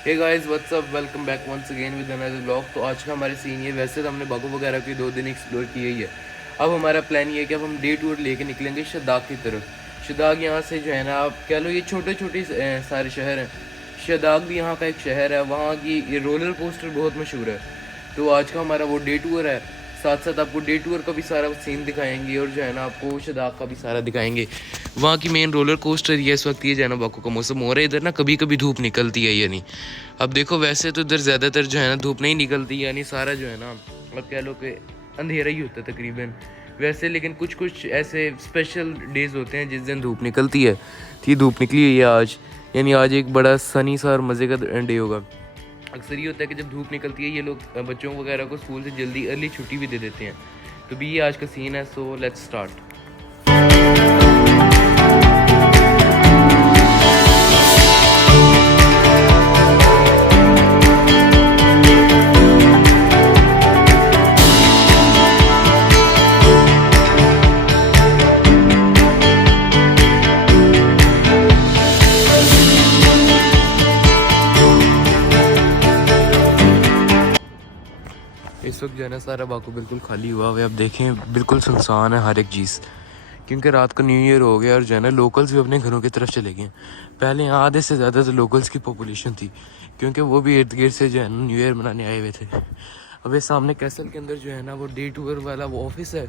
Hey guys what's up, welcome back once again with another blog. तो आज का हमारे सीन ये, वैसे तो हमने बागो वगैरह की 2 दिन एक्सप्लोर किए ही है। अब हमारा प्लान ये है कि अब हम डे टूर लेके निकलेंगे शदाग की तरफ। शदाग यहाँ से जो है ना, आप कह लो ये छोटे छोटे सारे शहर हैं। शदाग भी यहाँ का एक शहर है, वहाँ की ये रोलर कोस्टर बहुत मशहूर है। तो आज का हमारा वो डे टूर है। साथ साथ आपको डे टूर का भी सारा सीन दिखाएंगे और जो है ना आपको शदाग का भी सारा दिखाएंगे। वहाँ की मेन रोलर कोस्टर ये इस वक्त ये जो है ना बाको का मौसम हो रहा है। इधर ना कभी कभी धूप निकलती है यानी, अब देखो वैसे तो इधर ज़्यादातर जो है ना धूप नहीं निकलती, यानी सारा जो है ना अब कह लो कि अंधेरा ही होता है तकरीबन वैसे। लेकिन कुछ कुछ ऐसे स्पेशल डेज होते हैं जिस दिन धूप निकलती है। थी धूप निकली है आज, यानी आज एक बड़ा सनी सा और मज़े का डे होगा। अक्सर ये होता है कि जब धूप निकलती है ये लोग बच्चों वगैरह को स्कूल से जल्दी अर्ली छुट्टी भी दे देते हैं। तो भी ये आज का सीन है, सो लेट्स स्टार्ट। इस वक्त जो है ना सारा बाकू बिल्कुल खाली हुआ हुआ है। अब देखें बिल्कुल सुनसान है हर एक चीज़, क्योंकि रात को न्यू ईयर हो गया और जो है ना लोकल्स भी अपने घरों की तरफ चले गए। पहले यहाँ आधे से ज़्यादा तो लोकल्स की पॉपुलेशन थी, क्योंकि वो भी इर्द गिर्द से जो है ना न्यू ईयर मनाने आए हुए थे। अब ये सामने कैसल के अंदर जो है ना वो डे टूर वाला वो ऑफिस है,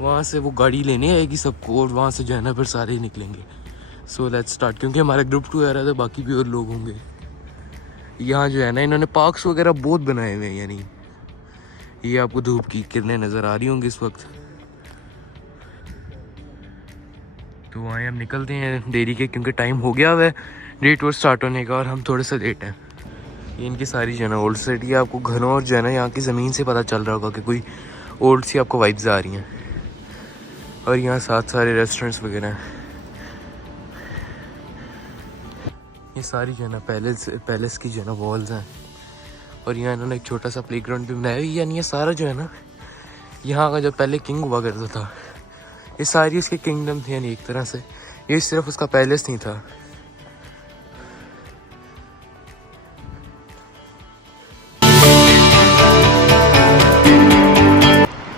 वहाँ से वो गाड़ी लेने आएगी सबको और वहाँ से जो है ना फिर सारे ही निकलेंगे। सो लेट्स स्टार्ट, क्योंकि हमारा ग्रुप टूर आ रहा था, बाकी भी और लोग होंगे। यहाँ जो है ना इन्होंने पार्क्स वगैरह बहुत बनाए हुए हैं, यानी ये आपको धूप की किरणें नज़र आ रही होंगी इस वक्त। तो आए हम निकलते हैं देरी के, क्योंकि टाइम हो गया हुआ है डे टूर स्टार्ट होने का और हम थोड़े से लेट हैं। ये इनकी सारी जो है ना ओल्ड सिटी, आपको घरों और जो है ना यहाँ की ज़मीन से पता चल रहा होगा कि कोई ओल्ड सी आपको वाइब्स आ रही हैं। और यहाँ साथ सारे रेस्टोरेंट्स वगैरह हैं। ये सारी जो है ना पैलेस की जो है ना वॉल्स हैं। और यहाँ इन्होंने एक छोटा सा प्ले ग्राउंड भी बनाया है। यानी ये सारा जो है ना यहाँ का जो पहले किंग हुआ करता था, ये सारी इसकी किंगडम थी, यानी एक तरह से ये सिर्फ उसका पैलेस नहीं था।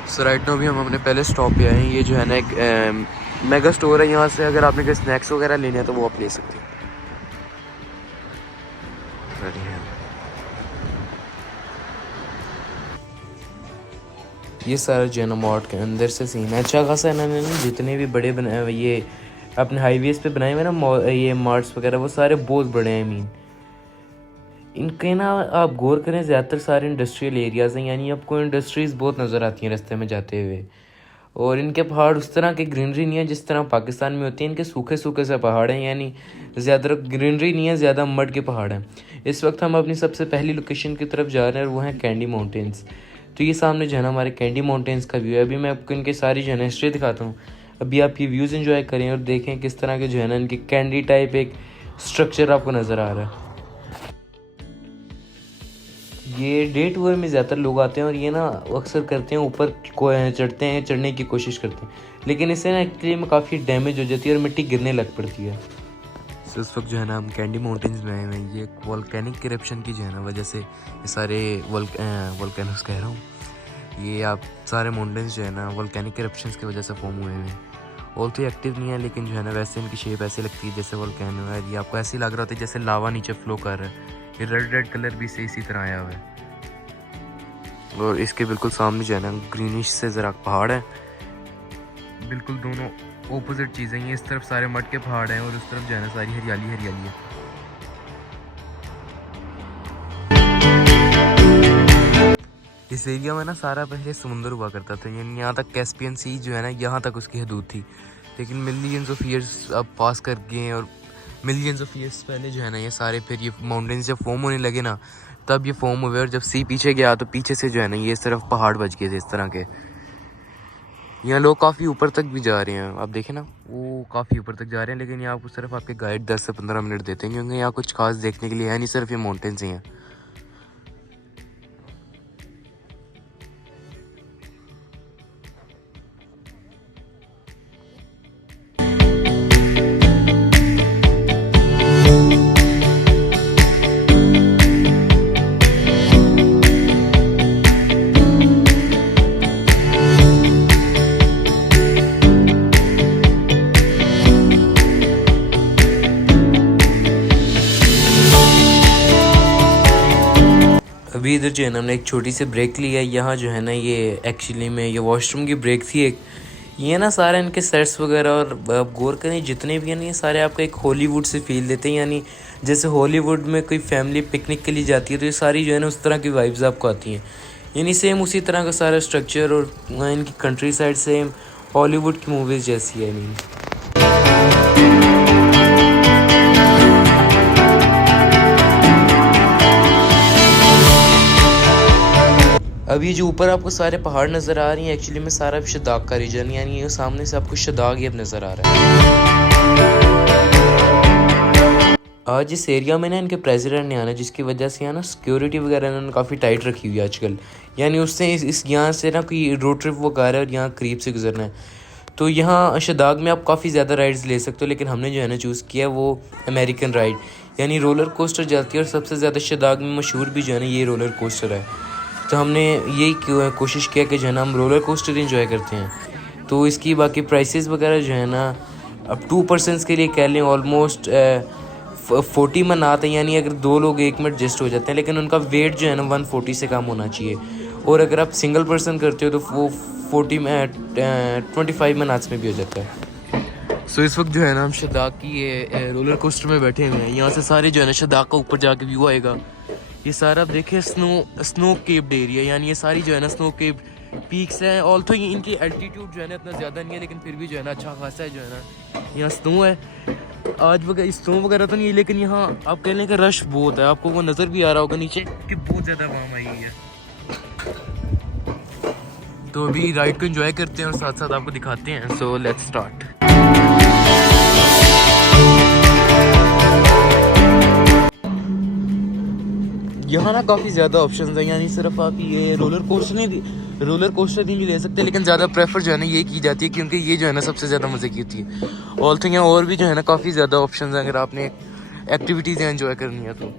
सो राइट नाउ भी हम अपने पहले स्टॉप पे आए हैं। ये जो है ना एक मेगा स्टोर है, यहाँ से अगर आपने कोई स्नैक्स वगैरह लेने हैं तो वो आप ले सकते हैं। ये सारा जो है ना मॉड के अंदर से सीन है। अच्छा खासा इन्होंने ना जितने भी बड़े बनाए हुए ये अपने हाईवेज पे बनाए हुए ना ये मार्ट्स वगैरह, वो सारे बहुत बड़े हैं। मीन इनके ना आप गौर करें ज़्यादातर सारे इंडस्ट्रियल एरियाज़ हैं, यानी आपको इंडस्ट्रीज़ बहुत नज़र आती हैं रास्ते में जाते हुए। और इनके पहाड़ उस तरह की ग्रीनरी नहीं है जिस तरह पाकिस्तान में होती है। इनके सूखे सूखे से पहाड़ हैं, यानी ज़्यादा ग्रीनरी नहीं है, ज़्यादा मड के पहाड़ हैं। इस वक्त हम अपनी सबसे पहली लोकेशन की तरफ जा रहे हैं और वो है कैंडी माउंटेन्स। तो ये सामने जो है ना हमारे कैंडी माउंटेन्स का व्यू है। अभी मैं आपको इनकी सारी जो है ना हिस्ट्री दिखाता हूँ। अभी आप ये व्यूज़ इन्जॉय करें और देखें किस तरह के जो है ना इनकी कैंडी टाइप एक स्ट्रक्चर आपको नज़र आ रहा है। ये डे टूर में ज़्यादातर लोग आते हैं और ये ना अक्सर करते हैं ऊपर चढ़ते हैं, चढ़ने की कोशिश करते हैं, लेकिन इससे ना एक्चुअली में काफ़ी डैमेज हो जाती है और मिट्टी गिरने लग पड़ती है। तो इस वक्त जो है ना हम कैंडी माउंटेन्स में आए हुए हैं। ये वोल्केनिक इरप्शन की जो है ना वजह से ये सारे वोल्केनोस कह रहा हूँ, ये आप सारे माउंटेन्स जो है ना वोल्केनिक इरप्शंस की वजह से फॉर्म हुए हैं। ऑल तो एक्टिव नहीं है, लेकिन जो है ना वैसे इनकी शेप ऐसी लगती है जैसे वोल्केनो है। ये आपको ऐसे लग रहा होता है जैसे लावा नीचे फ्लो कर रहा है। ये रेड रेड कलर भी से इसी तरह आया हुआ है। और इसके बिल्कुल सामने जो है ना ग्रीनिश से ज़रा पहाड़ है। बिल्कुल दोनों ऑपोजिट चीज़ें हैं। इस तरफ सारे मड के पहाड़ हैं और उस तरफ जो है ना सारी हरियाली हरियाली है। इस एरिया में ना सारा पहले समुंदर हुआ करता था, यानी यहाँ तक कैस्पियन सी जो है ना यहाँ तक उसकी हदूद थी। लेकिन मिलियंस ऑफ ईयर्स अब पास कर गए हैं और मिलियंस ऑफ ईयर्स पहले जो है ना ये सारे फिर ये माउंटेन्स जब फॉर्म होने लगे ना तब ये फॉर्म हुए। और जब सी पीछे गया तो पीछे से जो है ना ये सिर्फ पहाड़ बच गए थे इस तरह के। यहाँ लोग काफ़ी ऊपर तक भी जा रहे हैं, आप देखें ना वो काफ़ी ऊपर तक जा रहे हैं। लेकिन यहाँ पर सिर्फ आपके गाइड 10 से 15 मिनट देते हैं, क्योंकि यहाँ कुछ खास देखने के लिए है नहीं, सिर्फ ये माउंटेन्स ही हैं। अभी इधर जो है ना हमने एक छोटी सी ब्रेक ली है। यहाँ जो है ना ये एक्चुअली में ये वॉशरूम की ब्रेक थी एक। ये ना सारे इनके सेट्स वगैरह और आप गौर करें जितने भी हैं ना ये सारे आपको एक हॉलीवुड से फील देते हैं। यानी जैसे हॉलीवुड में कोई फैमिली पिकनिक के लिए जाती है तो ये सारी जो है ना उस तरह की वाइब्स आपको आती हैं। यानी सेम उसी तरह का सारा स्ट्रक्चर और इनकी कंट्री साइड सेम हॉलीवुड की मूवीज़ जैसी है। मीन अभी जो ऊपर आपको सारे पहाड़ नज़र आ रही हैं एक्चुअली में सारा शदाक का रीजन, यानी ये सामने से आपको शदाक ही अब नज़र आ रहा है। आज इस एरिया में ना इनके प्रेसिडेंट ने आना जिसकी वजह से यहाँ ना सिक्योरिटी वगैरह इन्होंने काफ़ी टाइट रखी हुई है आजकल। यानी उससे इस यहाँ से ना कोई रोड ट्रिप वो कर रहा है और यहाँ करीब से गुजरना है तो यहाँ शदाक में आप काफ़ी ज़्यादा राइड्स ले सकते हो। लेकिन हमने जो है ना चूज़ किया वो अमेरिकन राइड यानी रोलर कोस्टर जाती है और सबसे ज़्यादा शदाक में मशहूर भी जो है ना ये रोलर कोस्टर है। तो हमने यही कोशिश किया कि जो है ना हम रोलर कोस्टर इंजॉय करते हैं। तो इसकी बाकी प्राइसेस वगैरह जो है ना अब 2 पर्सनस के लिए कह लें ऑलमोस्ट 40 मन आते हैं। यानी अगर 2 लोग 1 मिनट एडजस्ट हो जाते हैं लेकिन उनका वेट जो है ना 140 से कम होना चाहिए। और अगर आप सिंगल पर्सन करते हो तो वो 25 मिनट्स में भी हो जाता है। सो इस वक्त जो है ना हम शदाक की ये रोलर कोस्टर में बैठे हुए हैं। यहाँ से सारे जो है ना शदाक का ऊपर जाके व्यू आएगा। ये सारा आप देखिए स्नो केप्ड एरिया, यानी ये सारी जो है ना स्नो केप्ड पीक्स हैं। ऑल्थो ये इनकी एल्टीट्यूड जो है ना इतना ज़्यादा नहीं है लेकिन फिर भी जो है ना अच्छा खासा है जो है ना यहाँ स्नो है। आज वगैरह स्नो वगैरह तो नहीं है लेकिन यहाँ आप कह लें कि रश बहुत है। आपको वो नज़र भी आ रहा होगा नीचे कि बहुत ज़्यादा आवाम आई हुई है। तो अभी राइड को एंजॉय करते हैं और साथ साथ आपको दिखाते हैं। So let's start. यहाँ ना काफ़ी ज़्यादा ऑप्शंस हैं। यानी सिर्फ आप ये रोलर कोस्टर नहीं ले सकते लेकिन ज़्यादा प्रेफर जो है ना ये की जाती है क्योंकि ये जो है ना सबसे ज़्यादा मज़े की होती है। ऑल्थो यहाँ और भी जो है ना काफ़ी ज़्यादा ऑप्शंस हैं अगर आपने एक्टिविटीज़ एंजॉय करनी है तो।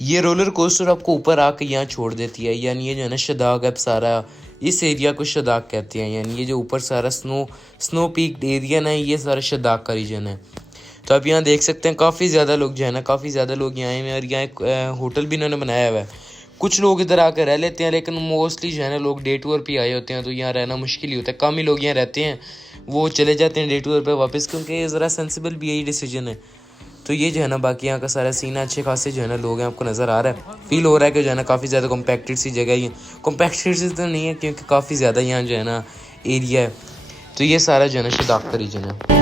ये रोलर कोस्टर आपको ऊपर आके यहाँ छोड़ देती है। यानी ये जो है ना शदाक अब सारा इस एरिया को शदाक कहते हैं। यानी ये जो ऊपर सारा स्नो पीक एरिया ना ये सारा शदाक का रीजन है। तो आप यहाँ देख सकते हैं काफ़ी ज़्यादा लोग जो है ना यहाँ आए हैं और यहाँ एक होटल भी इन्होंने बनाया हुआ है। कुछ लोग इधर आकर रह लेते हैं लेकिन मोस्टली जो है ना लोग डे टूर पे आए होते हैं तो यहाँ रहना मुश्किल ही होता है। कम ही लोग यहाँ रहते हैं, वो चले जाते हैं डे टूर पे वापस क्योंकि ज़रा सेंसिबल भी यही डिसीजन है। तो ये जो है ना बाकी यहाँ का सारा सीन अच्छे खासे जो है ना लोग हैं आपको नज़र आ रहा है। फील हो रहा है कि जो है ना काफ़ी ज़्यादा कॉम्पैक्टेड सी जगह है। कॉम्पैक्टेड सी तो नहीं है क्योंकि काफ़ी ज़्यादा यहाँ जो है ना एरिया है। तो ये सारा जो है ना शदाक का रीजन है।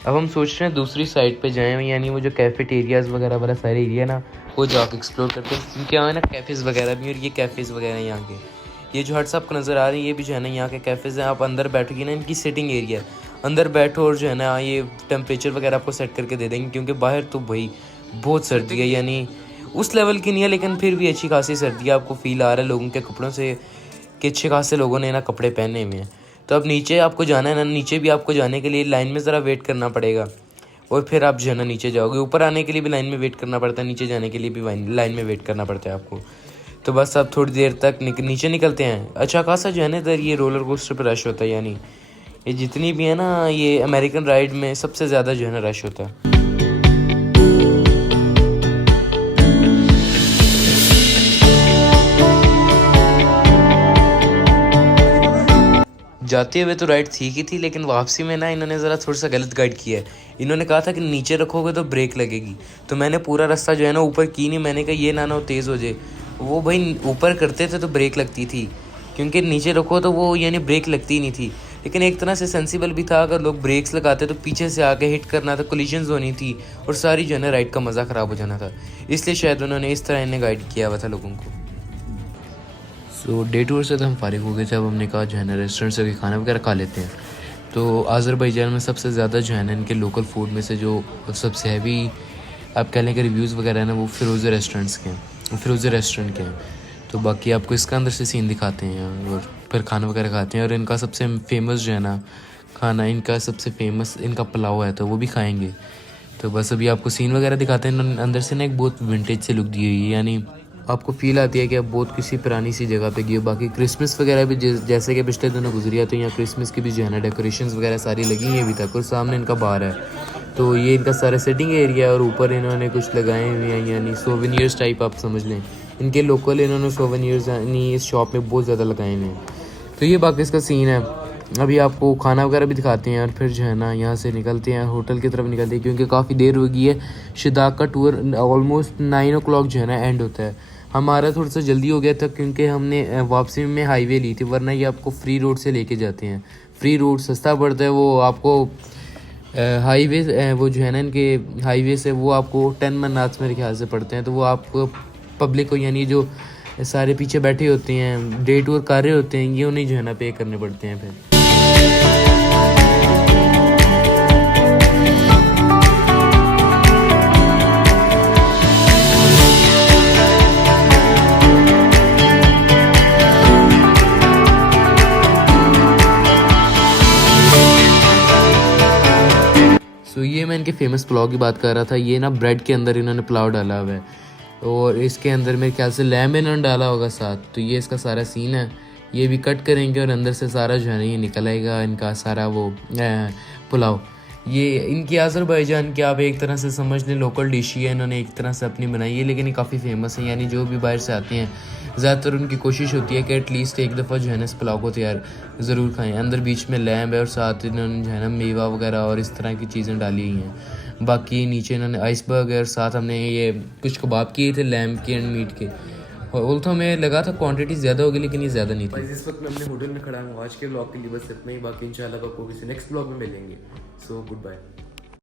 अब हम सोच रहे हैं दूसरी साइड पे जाएं, यानी वो जो कैफेटेरियाज़ वगैरह वाला सारे एरिया ना वो जाके एक्सप्लोर करते हैं क्योंकि यहाँ ना कैफ़ेज़ वगैरह भी और ये कैफ़ेज़ वगैरह यहाँ के ये जो हट्स आपको नज़र आ रही है ये भी जो है ना यहाँ के कैफ़ेज़ हैं। आप अंदर बैठोगे ना इनकी सिटिंग एरिया अंदर बैठो और जो है ना ये टेम्परेचर वगैरह आपको सेट करके दे देंगे क्योंकि बाहर तो भाई बहुत सर्दी है। यानी उस लेवल की नहीं है लेकिन फिर भी अच्छी खासी सर्दी आपको फील आ रहा है लोगों के कपड़ों से कि अच्छे खासे लोगों ने ना कपड़े पहने हुए हैं। तो अब नीचे आपको जाना है ना, नीचे भी आपको जाने के लिए लाइन में ज़रा वेट करना पड़ेगा और फिर आप जो है ना नीचे जाओगे। ऊपर आने के लिए भी लाइन में वेट करना पड़ता है, नीचे जाने के लिए भी लाइन में वेट करना पड़ता है आपको। तो बस आप थोड़ी देर तक नीचे निकलते हैं। अच्छा खासा जो है ना इधर ये रोलर कोस्टर पर रश होता है। यानी ये जितनी भी है ना ये अमेरिकन राइड में सबसे ज़्यादा जो है ना रश होता है। जाते हुए तो राइड ठीक ही थी लेकिन वापसी में ना इन्होंने ज़रा थोड़ा सा गलत गाइड किया है। इन्होंने कहा था कि नीचे रखोगे तो ब्रेक लगेगी। तो मैंने पूरा रास्ता जो है ना ऊपर की नहीं, मैंने कहा ये ना हो तेज़ हो जाए। वो भाई ऊपर करते थे तो ब्रेक लगती थी क्योंकि नीचे रखो तो वो यानी ब्रेक लगती ही नहीं थी। लेकिन एक तरह से सेंसिबल भी था, अगर लोग ब्रेक्स लगाते तो पीछे से आके हिट करना था, कोलिजन्स होनी थी और सारी जो है ना राइड का मज़ा ख़राब हो जाना था। इसलिए शायद उन्होंने इस तरह इन्हें गाइड किया हुआ था लोगों को। सो डे टूर से तो हम फारिग हो गए थे। अब हमने कहा जो है ना रेस्टोरेंट से खाना वगैरह खा लेते हैं। तो आज़रबाईजान में सबसे ज़्यादा जो है ना इनके लोकल फूड में से जो सबसे हैवी आप कह लें कि रिव्यूज़ वगैरह है ना वो फ़िरोज़ा रेस्टोरेंट्स के हैं, फ़िरोज़ा रेस्टोरेंट के हैं। तो बाकी आपको इसका अंदर से सीन दिखाते हैं और फिर खाना वगैरह खाते हैं। और इनका सबसे फेमस जो है ना खाना, इनका सबसे फेमस इनका पुलाव है, तो वो भी खाएंगे। तो बस अभी आपको सीन वगैरह दिखाते हैं। अंदर से ना एक बहुत विंटेज से लुक दी हुई है, यानी आपको फील आती है कि आप बहुत किसी पुरानी सी जगह पे गए हो। बाकी क्रिसमस वगैरह भी जैसे कि पिछले दिनों गुजरी है, तो यहाँ क्रिसमस की भी जो है ना डेकोरेशंस वगैरह सारी लगी हैं अभी तक। और सामने इनका बार है, तो ये इनका सारा सेटिंग एरिया है। और ऊपर इन्होंने कुछ लगाए हुए हैं, यानी सोवेनियर्स टाइप आप समझ लें। इनके लोकल इन्होंने सोवेनियर्स यानी इस शॉप में बहुत ज़्यादा लगाए हुए हैं। तो ये बाकी इसका सीन है। अभी आपको खाना वगैरह भी दिखाते हैं और फिर जो है ना यहाँ से निकलते हैं, होटल की तरफ निकलते हैं, क्योंकि काफ़ी देर हो गई है। शिदाक का टूर ऑलमोस्ट 9 o'clock जो है ना एंड होता है। हमारा थोड़ा सा जल्दी हो गया था क्योंकि हमने वापसी में हाईवे ली थी, वरना ये आपको फ्री रोड से लेके जाते हैं। फ्री रोड सस्ता पड़ता है, वो आपको हाईवे वो जो है ना इनके हाईवे से वो आपको 10 मनात मेरे ख्याल से पड़ते हैं। तो वो आपको पब्लिक को यानी जो सारे पीछे बैठे होते हैं डे टूर कर रहे होते हैं, ये उन्हें जो है ना पे करने पड़ते हैं फिर। सो ये मैं इनके फेमस पुलाव की बात कर रहा था। ये ना ब्रेड के अंदर इन्होंने पुलाव डाला हुआ है और इसके अंदर मेरे ख्याल से लैम इन्होंने डाला होगा साथ। तो ये इसका सारा सीन है, ये भी कट करेंगे और अंदर से सारा जो है ना ये निकल आएगा इनका सारा वो पुलाव। ये इनकी आज़रबाईजान की आप एक तरह से समझ लें लोकल डिश ही है, इन्होंने एक तरह से अपनी बनाई है, लेकिन ये काफ़ी फेमस है। यानी जो भी बाहर से आते हैं ज़्यादातर उनकी कोशिश होती है कि एटलीस्ट एक दफ़ा जो है ना इस पुलाव को तैयार ज़रूर खाएं। अंदर बीच में लैम्ब है और साथ इन्होंने जो है ना मेवा वगैरह और इस तरह की चीज़ें डाली हुई हैं। बाकी नीचे इन्होंने आइसबर्ग और साथ हमने ये कुछ कबाब किए थे लैम्ब के एंड मीट के। और तो हमें लगा था क्वांटिटी ज़्यादा होगी, लेकिन ये ज़्यादा नहीं थी। इस वक्त मैं अपने होटल में खड़ा हूँ। आज के ब्लॉग के लिए बस इतना ही। बाकी इंशाल्लाह आपको किसी नेक्स्ट ब्लॉग में मिलेंगे। So good bye.